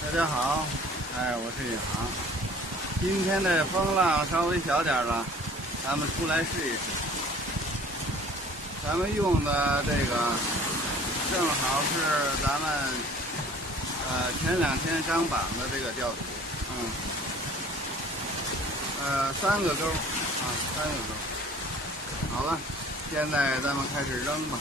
大家好，我是尹航。今天的风浪稍微小点了，咱们出来试一试。咱们用的这个正好是咱们前2天刚绑的这个钓组，3个钩3个钩。好了，现在咱们开始扔吧。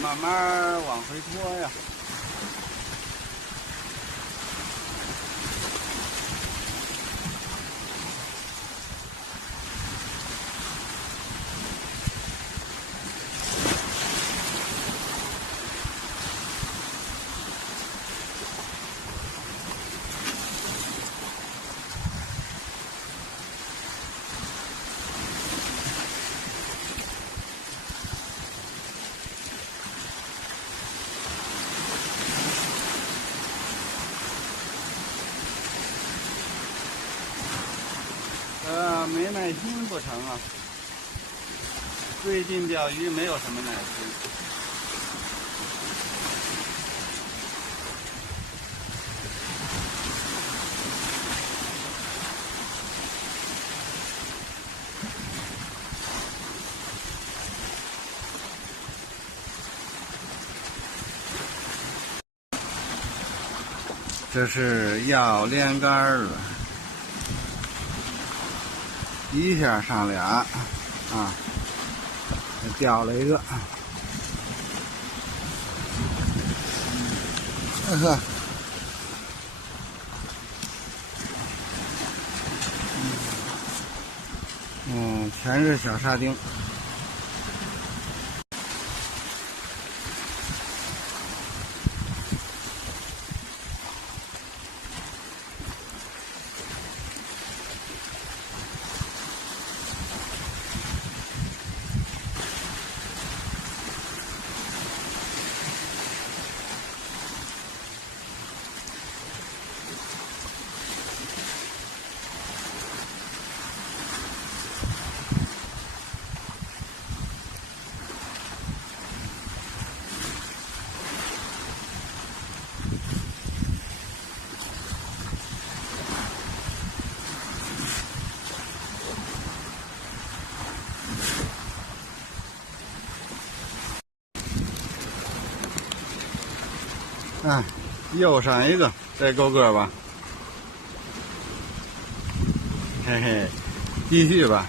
慢慢往回拖呀。没耐心不成啊！最近钓鱼没有什么耐心。这是要连杆了。一下上俩，钓了一个，全是小沙丁。又上一个，这够个吧？嘿嘿，继续吧。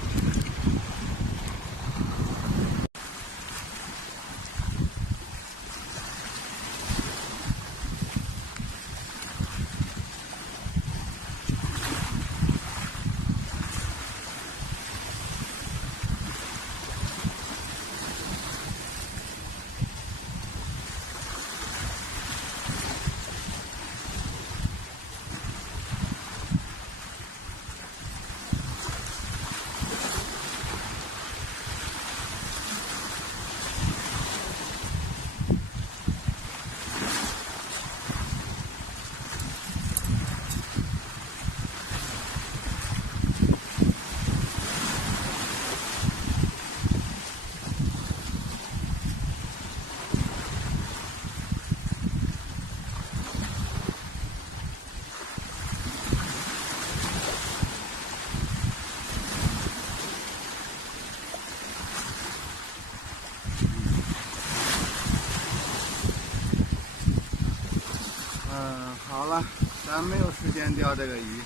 好了，咱没有时间钓这个鱼，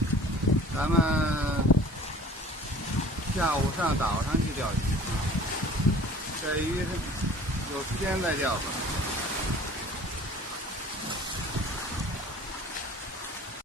咱们下午上岛上去钓鱼。这鱼有时间再钓吧。